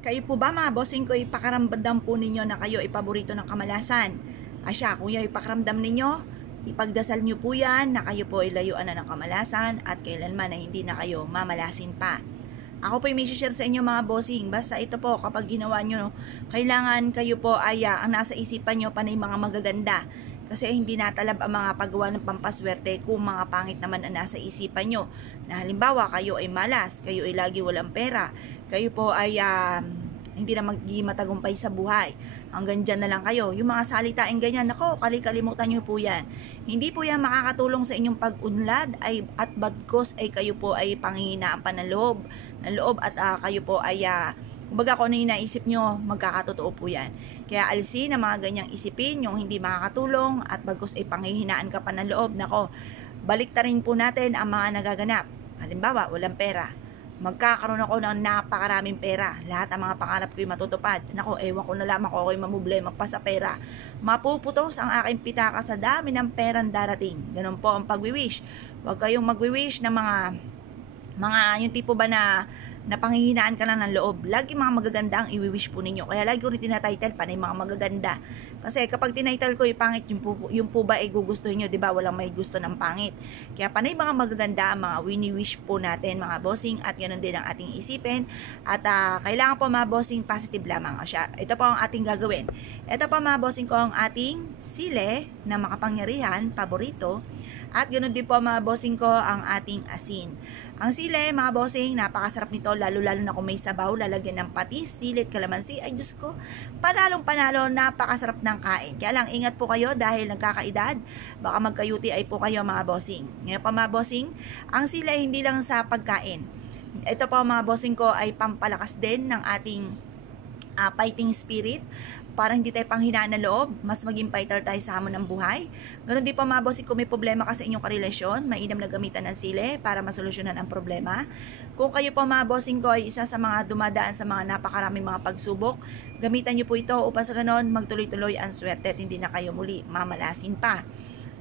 Kayo po ba mga bossing ko, ipakaramdam po ninyo na kayo ay paborito ng kamalasan? Asya, kung yung ipakaramdam ninyo, ipagdasal nyo po yan na kayo po ay layuan na ng kamalasan at kailanman na hindi na kayo mamalasin pa. Ako po yung may share sa inyo mga bossing. Basta ito po, kapag ginawa nyo, kailangan kayo po ay ang nasa isipan nyo panay mga magaganda. Kasi hindi natalab ang mga paggawa ng pampaswerte kung mga pangit naman ang nasa isipan nyo. Na halimbawa, kayo ay malas, kayo ay lagi walang pera, kayo po ay hindi na magiging matagumpay sa buhay. Hanggang dyan na lang kayo. Yung mga salitain ganyan, nako, kalimutan nyo po yan. Hindi po yan makakatulong sa inyong pag-unlad at bagkos ay kayo po ay panghihinaan pa ng loob at kayo po ay kumbaga kung ano yung naisip nyo, magkakatotoo po yan. Kaya alisin ang mga ganyang isipin, yung hindi makakatulong at bagkos ay panghihinaan ka pa ng loob. Nako, baliktarin po natin ang mga nagaganap. Halimbawa, walang pera. Magkakaroon ako ng napakaraming pera. Lahat ang mga pangarap ko'y matutupad. Nako, ewan ko na lamang kung ako'y mamублema pa sa pera. Mapuputos ang aking pitaka sa dami ng perang darating. Ganun po ang pagwi-wish. Huwag kayong magwi-wish ng mga yung tipo ba na panghihinaan ka lang ng loob. Lagi mga magaganda ang i-wish po ninyo. Kaya lagi ko rin tinatitle panay mga magaganda. Kasi kapag tinatitle ko yung pangit, yung po ba ay gugustuhin nyo, di ba? Walang may gusto ng pangit. Kaya panay mga magaganda, mga wini-wish po natin, mga bossing, at ganoon din ang ating isipin. At kailangan po mga bossing, positive lamang. Ito po ang ating gagawin. Ito po mga bossing ko ang ating sile na makapangyarihan, paborito. At ganoon din po mga bossing ko ang ating asin. Ang sile, mga bossing, napakasarap nito, lalo-lalo na kung may sabaw, lalagyan ng patis, silit, kalamansi. Ay, Diyos ko, panalong-panalo, napakasarap ng kain. Kaya lang, ingat po kayo dahil nagkakaedad. Baka magkayuti ay po kayo, mga bossing. Ngayon pa, mga bossing, ang sile hindi lang sa pagkain. Ito po, mga bossing ko, ay pampalakas din ng ating fighting spirit, para hindi tayo panghinaan ng loob, mas maging fighter tayo sa hamon ng buhay. Ganun din pa mga bossing, kung may problema ka sa inyong karelasyon, mainam na gamitan ng sile para masolusyonan ang problema. Kung kayo pa mga bossing ko ay isa sa mga dumadaan sa mga napakaraming mga pagsubok, gamitan nyo po ito upang sa ganon magtuloy-tuloy ang swerte at hindi na kayo muli mamalasin pa.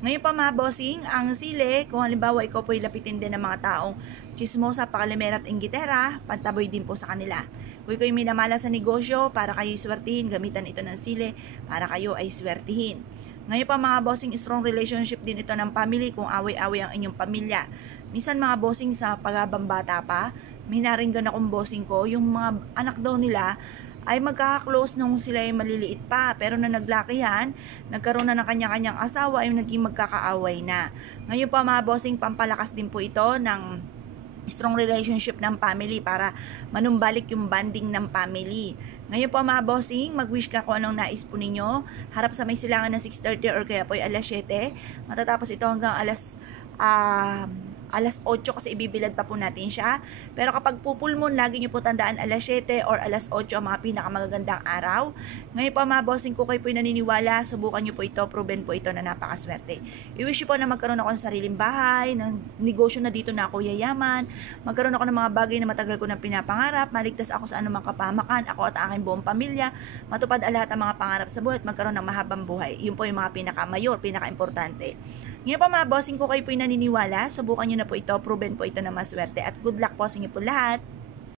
Ngayon pa mga bossing, ang sile, kung halimbawa ikaw po lapitin din ng mga taong chismosa, pakalimera at inggitera, pantaboy din po sa kanila. Kung kayo minamala sa negosyo, para kayo swertihin, gamitan ito ng sile para kayo ay swertihin. Ngayon pa mga bossing, strong relationship din ito ng family kung away-away ang inyong pamilya. Minsan mga bossing sa paghabang bata pa, minaringgan akong bossing ko, yung mga anak daw nila ay magkaka-close nung sila ay maliliit pa. Pero na naglakihan, nagkaroon na ng kanya-kanyang asawa, ay naging magkakaaway na. Ngayon pa mga bossing, pampalakas din po ito ng strong relationship ng family para manumbalik yung bonding ng family. Ngayon po mga bossing, mag-wish ka kung anong nais po ninyo. Harap sa may silangan ng 6:30 or kaya po ay alas 7. Matatapos ito hanggang alas 8 kasi ibibilad pa po natin siya. Pero kapag pupul moon, lagi nyo po tandaan alas 7 or alas 8 ang mga pinakamagagandang araw. Ngayon pa mga bossing, ko kayo po naniniwala, subukan nyo po ito, proven po ito na napakaswerte. I-wish po na magkaroon ako ng sariling bahay, ng negosyo na dito na ako yayaman, magkaroon ako ng mga bagay na matagal ko na pinapangarap, maligtas ako sa anumang kapahamakan, ako at aking buong pamilya, matupad ang lahat ng mga pangarap sa buhay at magkaroon ng mahabang buhay. Yun po yung mga pinakamayor, pinaka-importante. Ngayon pa mga bossing, ko kayo po naniniwala, subukan nyo na po ito, proven po ito na maswerte at good luck po sa inyo po lahat.